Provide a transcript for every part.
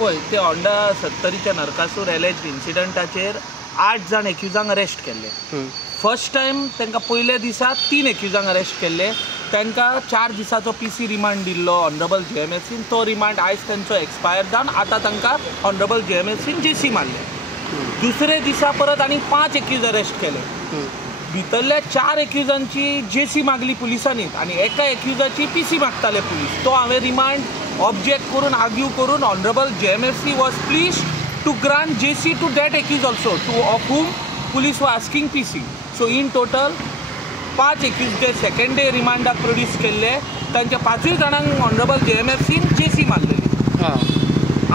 पळय ते Honda 70च्या Narakasura alleged इन्सिडंटाचेर 8 जाण एक्युजांक अरेस्ट केल्ले. फर्स्ट टायम तांकां पयल्या दिसा 3 एक्युजांक अरेस्ट केल्ले. तांकां 4 दिसाचो PC रिमांड दिल्लो ऑनरेबल JMFCन. तो रिमांड आयज तांचो एक्सपायर जावन आतां तांकां ऑनरेबल JMFCन JC मारले. दुसरे दिसा परत आनी 5 एक्यूज अरेस्ट केले. भितरल्या 4 एक्युजांची JC मागली पुलिसांनी आनी एका एक्युजाची PC मागताले पुलीस. तो हांवें रिमांड ऑब्जेक्ट करून आर्ग्यू करून honourable JMFC was please to grant JC to that accused also to of whom police were asking PC. So in total 5 accused जे सेकंड डे रिमांडाक प्रोड्यूस केल्ले तांच्या 5 जाणांक ऑनरेबल JMFCन JC मारलेली.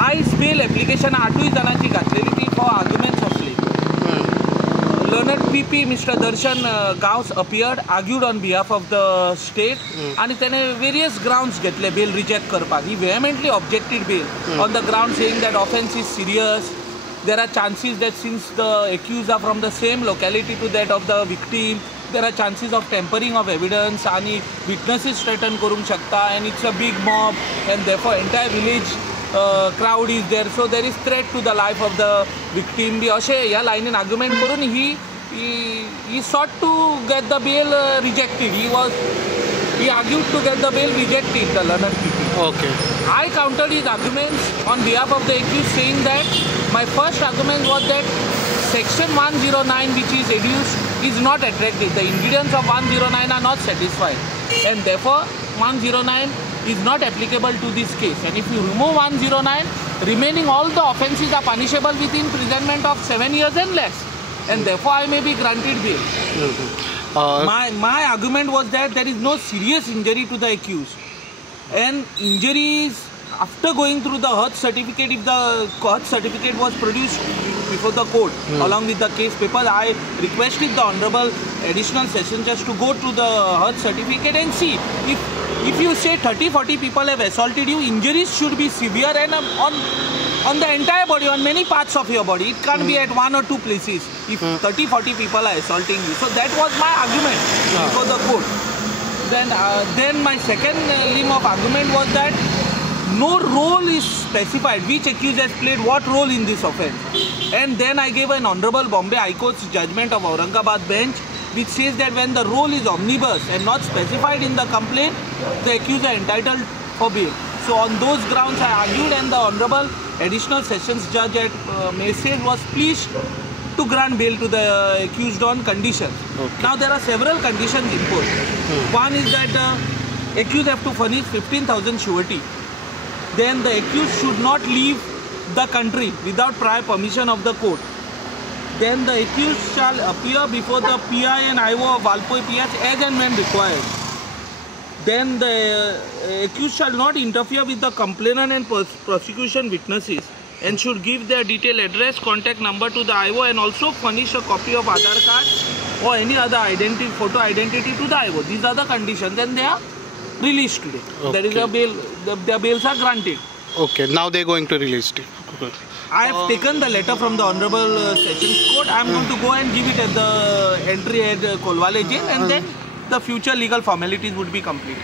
आयज बेल एप्लिकेशन 8 जाणांची घातलेली ती for arguments of slave. Learned PP Mr. Darshan Gaus appeared, argued on behalf of the state, and then various grounds gettle bail reject karpak. He vehemently objected bail on the ground saying that offence is serious. There are chances that since the accused are from the same locality to that of the victim, there are chances of tampering of evidence and witnesses threaten karung shakta, and it's a big mob and therefore entire village crowd is there, so there is threat to the life of the victim. Bhi ashe ह्या लायनीन argument करून he sought to get the bail rejected. He argued to get the bail rejected, the learned PP. Okay. I countered his arguments on behalf of the accused, saying that my first argument was that section 109 which is adduced is not attractive. The ingredients of 109 are not satisfied, and therefore 109 is not applicable to this case. And if you remove 109, remaining all the offences are punishable with imprisonment of 7 years and less, and therefore I may be granted bail. My argument was that there is no serious injury to the accused, and injuries after going through the Hurt certificate, if the Hurt certificate was produced before the court along with the case papers, I requested the Honorable Additional Session Judge to go to the Hurt certificate and see if you say 30-40 people have assaulted you, injuries should be severe and on the entire body, on many parts of your body. It can't be at 1 or 2 places if 30-40 people are assaulting you. So that was my argument before the court. Then my second limb of argument was that no role is specified which accused has played what role in this offence. And then I gave an Honorable Bombay High Court's judgment of Aurangabad bench, which says that when the role is omnibus and not specified in the complaint, the accused are entitled for bail. So on those grounds I argued, and the Honorable Additional Sessions Judge at Message was pleased to grant bail to the accused on conditions. Okay. Now there are several conditions imposed. One is that the accused have to furnish 15,000 surety. Then the accused should not leave the country without prior permission of the court. Then the accused shall appear before the PI and IO of Valpoi PH as and when required. Then the accused shall not interfere with the complainant and prosecution witnesses, and should give their detailed address, contact number to the IO, and also furnish a copy of Aadhaar card or any other photo identity to the IO. These are the conditions, and they are released today. Okay. There is a bail. Their bails are granted. Okay. Now they are going to release it. I have taken the letter from the Honorable Sessions Court. I am going to go and give it at the entry at Kolwale jail, and then the future legal formalities would be completed.